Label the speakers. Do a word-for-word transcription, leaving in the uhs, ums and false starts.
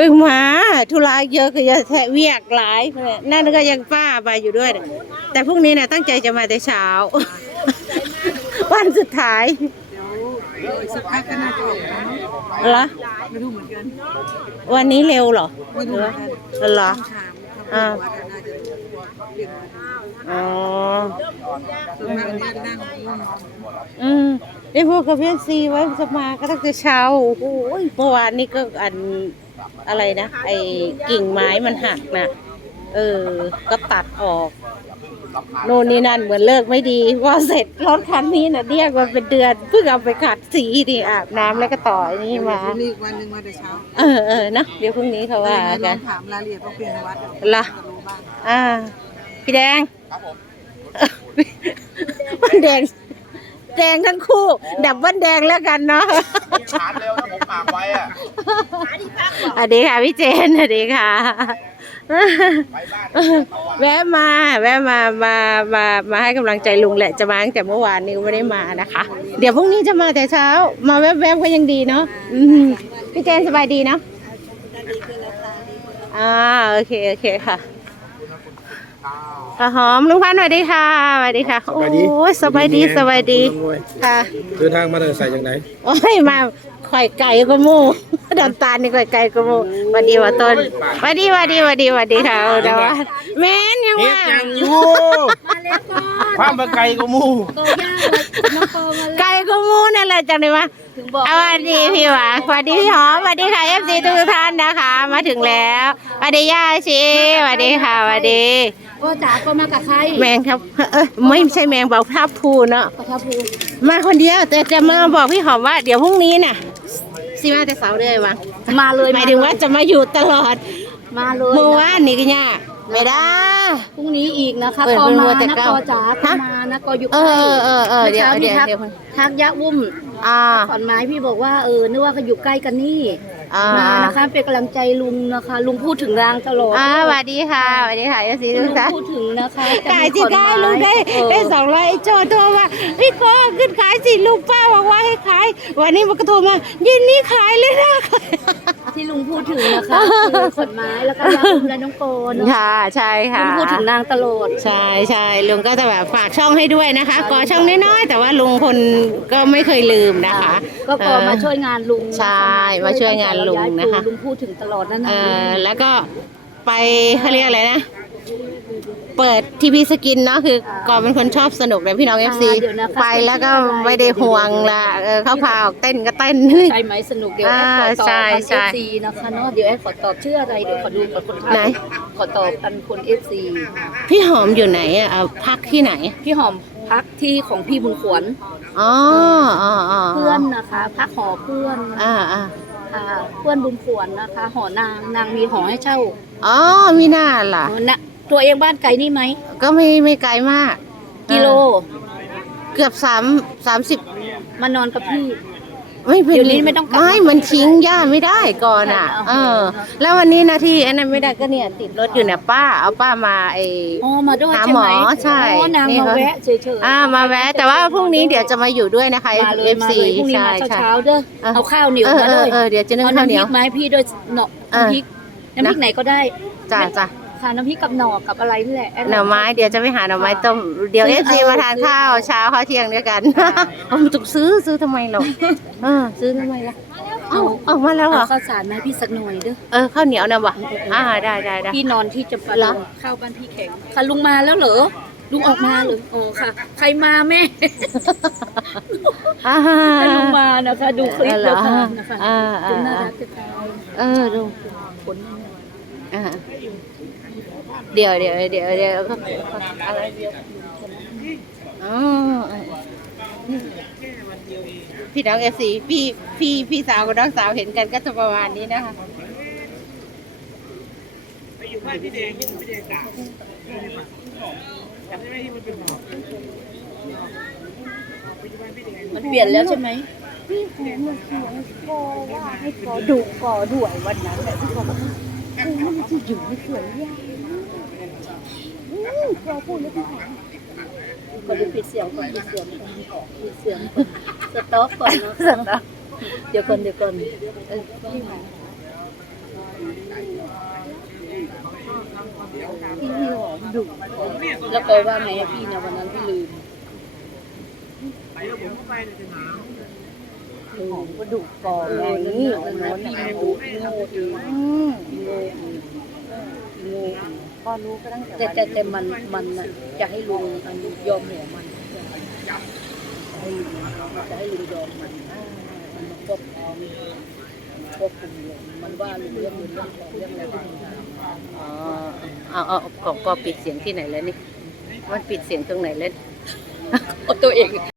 Speaker 1: พิ่งมาธุระเยอะก็จะแทะเวียกหลายนั่นก็ยังป้าไปอยู่ด้วยแต่พรุ่งนี้นะตั้งใจจะมาแต่เช้าวันสุดท้าย
Speaker 2: เดี๋ยวอีกสักพักก็น่าจะออกแล้ว
Speaker 1: เหรอ
Speaker 2: ไม่รู้เหมือนกัน
Speaker 1: วันนี้เร็วเหรอ
Speaker 2: ไม่รู้เหมือนกัน
Speaker 1: เหรอ
Speaker 2: อ่า
Speaker 1: อ๋อ
Speaker 2: ส่วนมากอันนี้นั่ง
Speaker 1: อืมได้พวกกับเพื่อนซีไว้จะมาก็ตั้งแต่เช้าโอ้โหเมื่อวานนี้ก็อันอะไรนะไอ้กิ่งไม้มันหักนะเออก็ตัดออกโน่นนี่นั่นเหมือนเลิกไม่ดีพอเสร็จรถคันนี้น่ะเรียกมาเป็นเดือนเพิ่งเอาไปขัดสีนี่อาบน้ำแล้วก็ต่อนี่มา
Speaker 2: รีบวันหนึ่งมาแต่เช้า
Speaker 1: เออเออนะเดี๋ยวพรุ่งนี้เขาว่ากัน
Speaker 2: ถามรายละเอียดต้องเปลี่ยนวัด
Speaker 1: ละอ่าพี่แดงมันแดงแดงทั้งคู่ดับเบิ้ลแดงแล้วกันเนาะ
Speaker 3: ชาร์จเร็วนะผมฝากไว้อ่ะ
Speaker 1: สวัสดีค่ะพี่เจนสวัสดีค่ะแวะมาแวะมามามามาให้กำลังใจลุงแหละจะมาตั้งแต่เมื่อวานนี้ไม่ได้มานะคะเดี๋ยวพรุ่งนี้จะมาแต่เช้ามาแวบๆก็ยังดีเนาะพี่เจนสบายดีเนาะอ่าโอเคโอเคค่ะหอมลุงพันธุ์สวัสดีค่ะสวัสดีค่ะโอ้ยสบายดีสบายดีค่ะ
Speaker 3: เดินทางมาใส่ยังไง
Speaker 1: โอ้ยมาข่อยไก่ก็มูดอนตาลนี่ข่อยไก่ก็มูวันดีว่าต้นวันดีวันดีวันดีวันดีค่ะเดี๋ยวแม่นยังว่า
Speaker 3: ยังอยู่มาแล้วก่อนความไก่ก็มู
Speaker 1: ไก่ก็มูนั่นแหละจังเลยว่าสวัสดีพี่หวานสวัสดีพี่หอมสวัสดีค่ะเอฟซีทุกท่านนะคะมาถึงแล้วสวัสดีย่าชีสวัสดีค่ะสวัสดี
Speaker 2: พ่อจ๋าก็มากับใคร
Speaker 1: แมงครับเออไม่ใช่แมงเบาทับพูเนาะ
Speaker 2: ทับพู
Speaker 1: มาคนเดียวแต่จะมาบอกพี่หอมว่าเดี๋ยวพรุ่งนี้น่ะสิมาแต่เสาร์เลยมั้ง
Speaker 2: มาเลย
Speaker 1: หมายถึงว่าจะมาอยู่ตลอด
Speaker 2: มาเลย
Speaker 1: เมื่อวานนี่ก็ยากไม่ได้
Speaker 2: พรุ่งนี้อีกนะคะพอมานะพอจ๋าพอมานะก็อยู่
Speaker 1: เออเออเออ
Speaker 2: เดี๋ยวเดี๋ยวเดี๋ยวทักยะวุ้ม
Speaker 1: อ่า
Speaker 2: ขอนไม้พี่บอกว่าเออนึกว่าเขาอยู่ใกล้กันนี่มานะคะเป็นกำลังใจลุงนะคะลุงพูดถึงรางตลอด
Speaker 1: อ่าสวัสดีค่ะสวัสดีค่ะยศรีทุกท่าน
Speaker 2: พูดถึงนะคะ
Speaker 1: ขายสิได้ลุงได้ได้สองร้อยโจทย์โทรว่าพี่ก็ขึ้นขายสิลุงป้าบอกว่าให้ขายวันนี้มันก็โทรมายินนี้ขายเลยนะ
Speaker 2: ที่ลุงพูดถึงนะคะคือขอนไม้แล้วก็ยาลุงและน้องโกน
Speaker 1: ค่ะใช่ค่ะ
Speaker 2: ลุงพูดถึงนางตลอด
Speaker 1: ใช่ใช่ลุงก็จะแบบฝากช่องให้ด้วยนะคะก่อช่องน้อยๆแต่ว่าลุงคนก็ไม่เคยลืมนะคะ
Speaker 2: ก็ขอมาช่วยงานลุง
Speaker 1: ใช่มาช่วยงานลุงนะคะ
Speaker 2: ลุงพูดถึงตลอดนั่นเอ
Speaker 1: อแล้วก็ไปเขาเรียกอะไรนะเปิดทีวีสกินเนาะคือก่อนเป็นคนชอบสนุกเลยพี่น้องเอฟซีไปแล้วก็ไม่ได้ห่วงละเขาพาออกเต้นก็เต้น
Speaker 2: ใช่ไหมสนุกเดี๋ยวแอดขอตอบเอฟซีนะคะเนาะเดี๋ยวแอดขอตอบชื่ออะไรเดี๋ยวขอดูกับคนไหนขอตอบกันคนเอฟซี
Speaker 1: พี่หอมอยู่ไหนอ่ะพักที่ไหน
Speaker 2: พี่หอมพักที่ของพี่บุญขวัญ
Speaker 1: อ๋อ
Speaker 2: เพื่อนนะคะพักหอเพื่อน
Speaker 1: อ่าอ่า
Speaker 2: เพื่อนบุญขวัญนะคะหอนางนางมีหอให้เช่า
Speaker 1: อ๋อมีหน้าล่ะ
Speaker 2: นะตัวเองบ้านไกลนี่ไหม
Speaker 1: ก็ไม่ไม่ไกลมาก
Speaker 2: กิโล
Speaker 1: เกือบสามสามสิบ
Speaker 2: มานอนกับพี่
Speaker 1: ไม่เป็น
Speaker 2: เดี๋ยวนี้ไม่ต้อง
Speaker 1: ไม่มันทิ้งย่าไม่ได้ก่อนอ่ะเออแล้ววันนี้นะที่อันนั้นไม่ได้ก็เนี่ยติดรถอยู่เนี่ยป้าเอาป้ามาไอ้
Speaker 2: อ๋อมาด้วย
Speaker 1: หาหมอใช่
Speaker 2: นางมาแวะเฉย
Speaker 1: ๆอ่ามาแวะแต่ว่าพรุ่งนี้เดี๋ยวจะมาอยู่ด้วยนะคะเอฟซี
Speaker 2: ใช่ใช่เช้าเด้อเอาข้าวเหนียวมาเลย
Speaker 1: เออเดี๋ยวจะนึ่งข้าวเหนียว
Speaker 2: ไหมพี่ด้วยเนาะน้ำพริกน้ำพริกไหนก็ได้
Speaker 1: จ้าจ้า
Speaker 2: ค่ะน้ำพริกกับหน่อกับอะไรนี่แหละ
Speaker 1: หน่อไม้เดี๋ยวจะไปหาหน่อไม้ต้มเดี๋ยวเอฟซีมาทานข้าวเช้าข้าวเที่ยงด้วยกันเอามาตุกซื้อซื้อทำไมหรอเออซื้อทำไมล่ะเอาออกมาแล้วเหรอ
Speaker 2: ข้าวสารไหมพี่สักหน่อยเด้อ
Speaker 1: เออข้าวเหนียวนะวะอ่าได้ได้ได้
Speaker 2: พี่นอนที่จะไปข้าวบ้านพี่แข็งค่ะลุงมาแล้วเหรอลุงออกมาหรืออ๋อค่ะใครมาแม่ให้ลุงมานะคะดูคลิปแล้วค่ะนะคะคุณน่ารักจะตาย
Speaker 1: เออดูผลอ่าเดี๋ยวเดี๋ยวเดี๋ยวเดี๋ยวอะไรเดียวอ๋อพี่น้องเอฟซีพี่พี่พี่สาวกับน้องสาวเห็นกันก็จะประมาณนี้นะคะไปอยู่บ้านพี่แดงพี่แดงสาว
Speaker 2: มันเปลี่ยนแล้วใช่ไหม
Speaker 1: พี่หูมันเสียงก็ว่าให้ขอดุขอด้วยวันนั้นแหละที่เขาบอกว่าเออมันจะอยู่ไม่สวยยากพอพูดแล้วพี่หอม
Speaker 2: ก่อนจะปิดเสียงก่อนปิดเสียงปิดเสียงสต็อปก่อนนะเดี๋ยวก่อนเดี๋ยวก่อนพี่หอมดุแล้วก็ว่าไงอะพี่นะวันนั้นพี่ลืมหอมก็ดุก่อนไงนี่วันนั้นพี่โง่โง่ดี
Speaker 1: อืม
Speaker 2: โง่ดีโง่ดี
Speaker 1: ก็รู้ก็ตั้งแต่
Speaker 2: แต่
Speaker 1: วัน
Speaker 2: แต่แต่มันมันน่ะจะให้ลุงอันยอมหัวมันให้ลุงจะให้ลุงยอมมันมันมาควบคุมควบคุมลุงมันว่าลุงเรื่องเงินเรื่องทองเรื่องอะไรที่ลุงทำ
Speaker 1: อ๋อเอาเอาก็ก็ปิดเสียงที่ไหนแล้วนี่ มันปิดเสียงตรงไหนแล้ว
Speaker 2: เอาตัวเอง